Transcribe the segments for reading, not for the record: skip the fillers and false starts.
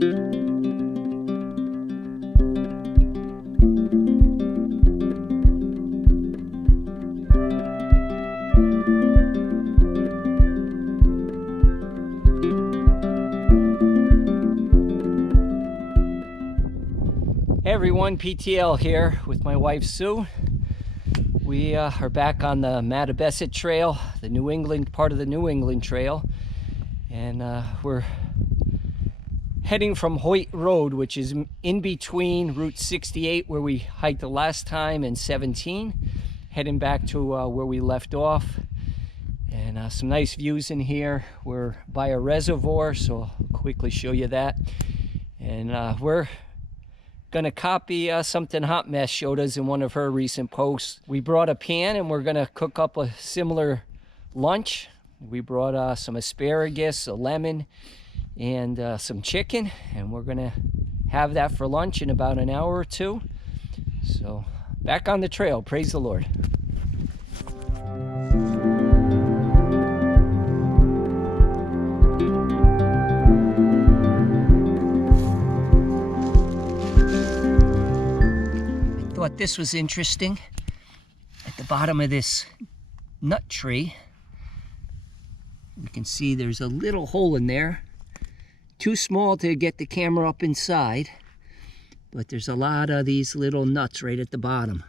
Hey everyone, PTL here with my wife Sue. We are back on the Mattabesett Trail, the New England part of the New England Trail, and we're heading from Hoyt Road, which is in between Route 68 where we hiked the last time and 17, heading back to where we left off. And some nice views in here. We're by a reservoir, so I'll quickly show you that. And we're gonna copy something Hot Mess showed us in one of her recent posts. We brought a pan and we're gonna cook up a similar lunch. We brought some asparagus, a lemon, and some chicken, and we're gonna have that for lunch in about an hour or two. So back on the trail, praise the Lord. Thought this was interesting. At the bottom of this nut tree, you can see there's a little hole in there. Too small to get the camera up inside, but there's a lot of these little nuts right at the bottom.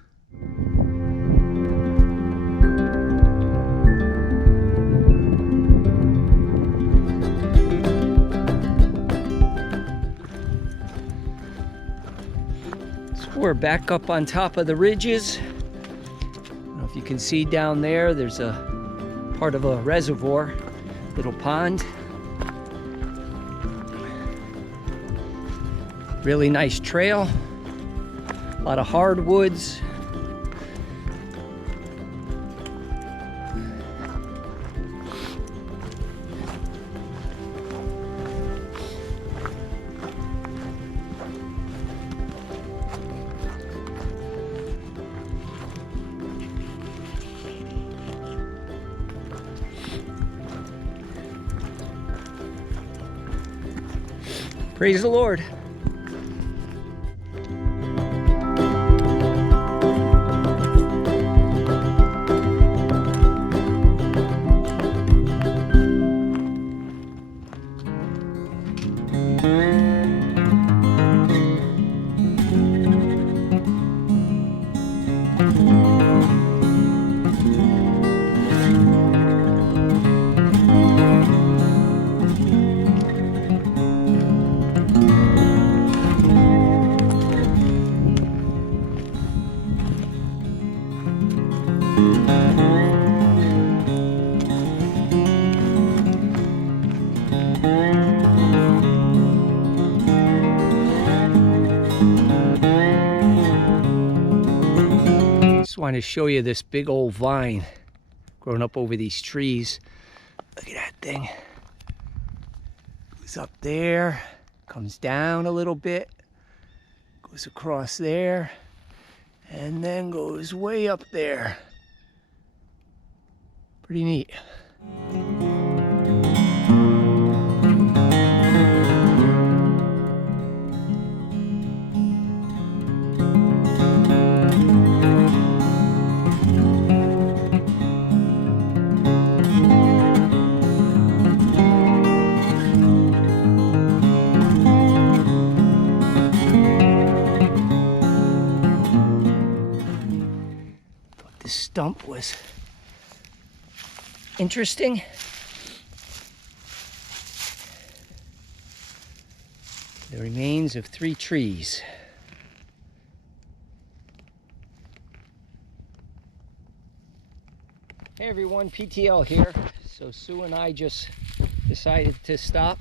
We're back up on top of the ridges. I don't know if you can see down there, there's a part of a reservoir, little pond. Really nice trail, a lot of hardwoods. Praise the Lord. Want to show you this big old vine growing up over these trees. Look at that thing. Goes up there, comes down a little bit, goes across there, and then goes way up there. Pretty neat. Stump was interesting. The remains of 3 trees. Hey everyone, PTL here. So Sue and I just decided to stop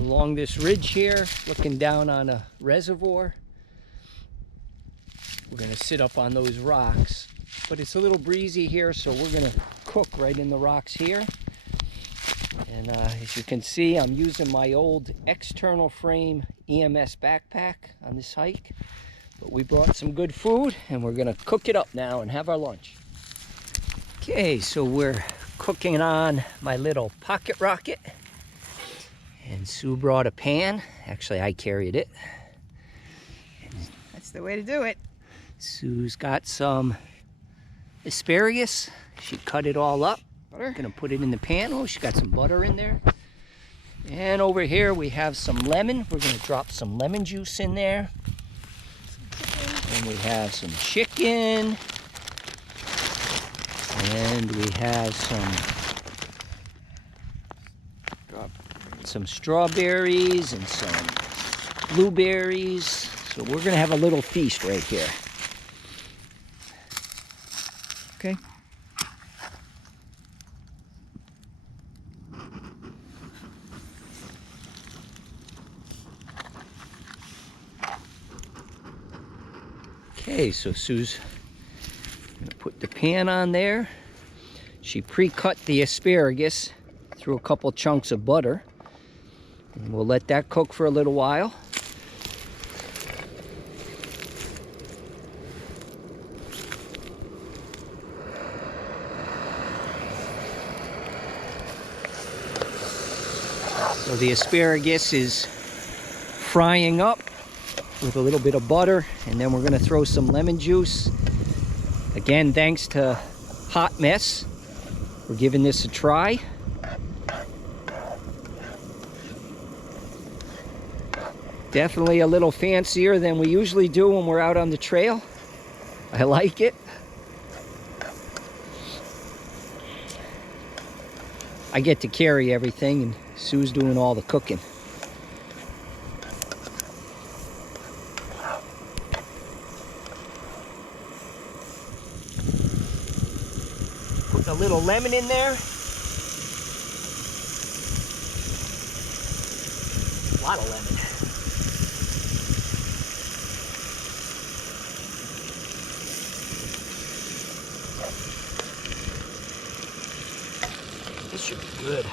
along this ridge here, looking down on a reservoir. We're gonna sit up on those rocks, but it's a little breezy here, so we're gonna cook right in the rocks here. And as you can see, I'm using my old external frame EMS backpack on this hike. But we brought some good food, and we're gonna cook it up now and have our lunch. Okay, so we're cooking on my little pocket rocket. And And Sue brought a pan. Actually, I carried it. That's the way to do it. Sue's got some asparagus. She cut it all up. Butter. Gonna put it in the pan. Oh, she got some butter in there. And over here we have some lemon. We're gonna drop some lemon juice in there. And we have some chicken. And we have some strawberries and some blueberries. So we're gonna have a little feast right here. Okay. Okay, so Sue's gonna put the pan on there. She pre-cut the asparagus through a couple chunks of butter. And we'll let that cook for a little while. So the asparagus is frying up with a little bit of butter, and then we're gonna throw some lemon juice. Again, thanks to Hot Mess, we're giving this a try. Definitely a little fancier than we usually do when we're out on the trail. I like it. I get to carry everything, and Sue's doing all the cooking. Put a little lemon in there. A lot of lemon. This should be good.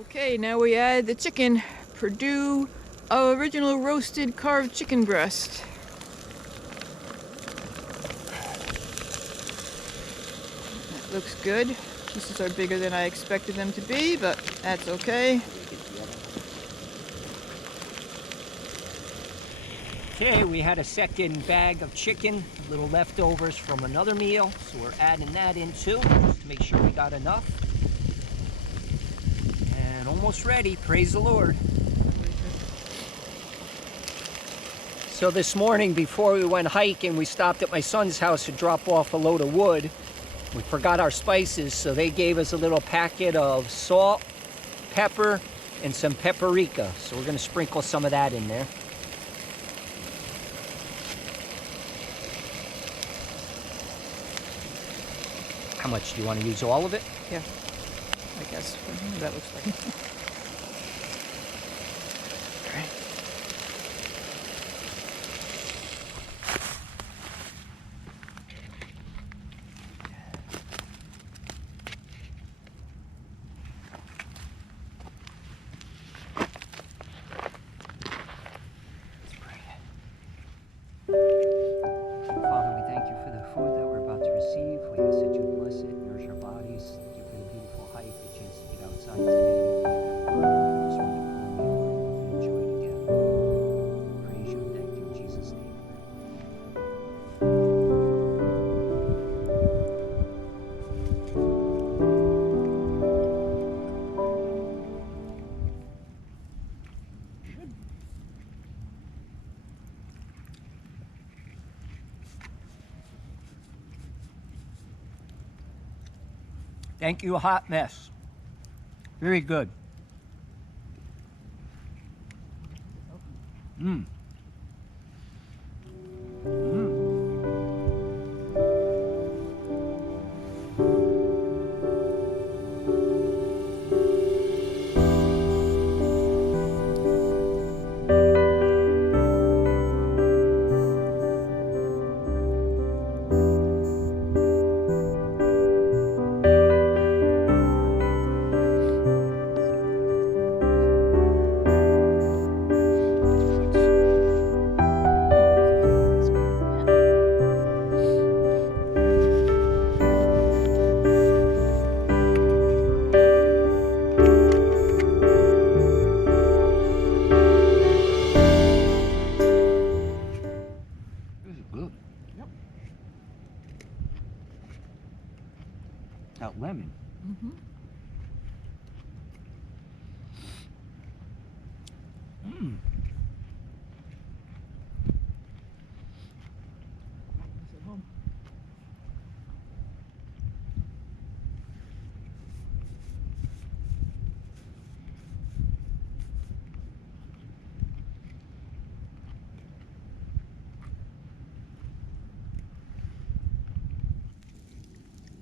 Okay, now we add the chicken. Purdue original roasted carved chicken breast. That looks good. Pieces are bigger than I expected them to be, but that's okay. Okay, we had a second bag of chicken, little leftovers from another meal, so we're adding that in too, just to make sure we got enough. And almost ready, praise the Lord. So this morning, before we went hiking, we stopped at my son's house to drop off a load of wood. We forgot our spices, so they gave us a little packet of salt, pepper, and some paprika. So we're gonna sprinkle some of that in there. How much do you want to use? All of it? Yeah, I guess that looks like. Okay. Father, we thank you for the food that we're about to receive. We ask that you bless it, nourish our bodies. Thank you for the beautiful hike, the chance to get outside today. This wonderful meal we enjoy together. Praise you and thank you in Jesus' name. Thank you, Hot Mess. Very good. Mmm. That lemon. Mm-hmm. Mm.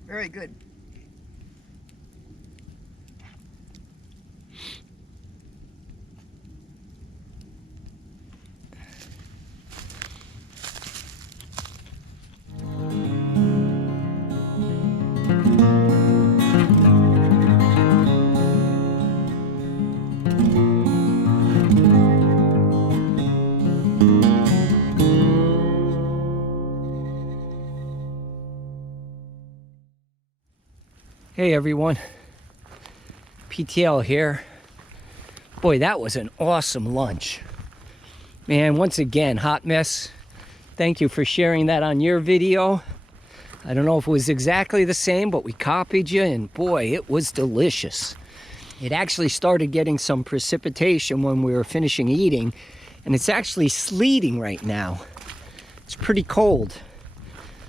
Very good. Hey everyone, PTL here. Boy, that was an awesome lunch. Man, once again, Hot Mess, thank you for sharing that on your video. I don't know if it was exactly the same, but we copied you, and boy, it was delicious. It actually started getting some precipitation when we were finishing eating, and it's actually sleeting right now. It's pretty cold.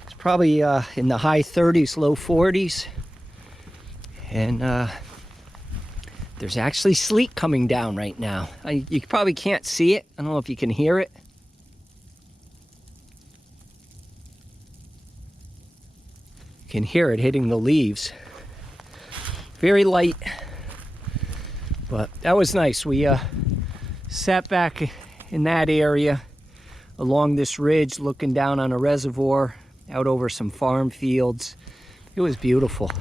It's probably in the high 30s, low 40s. And there's actually sleet coming down right now. You probably can't see it. I don't know if you can hear it. You can hear it hitting the leaves. Very light, but that was nice. We sat back in that area along this ridge looking down on a reservoir out over some farm fields. It was beautiful.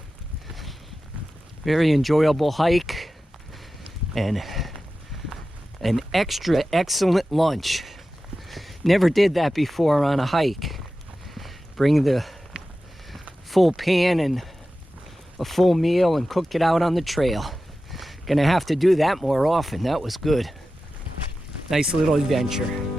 Very enjoyable hike and an extra excellent lunch. Never did that before on a hike. Bring the full pan and a full meal and cook it out on the trail. Gonna have to do that more often. That was good. Nice little adventure.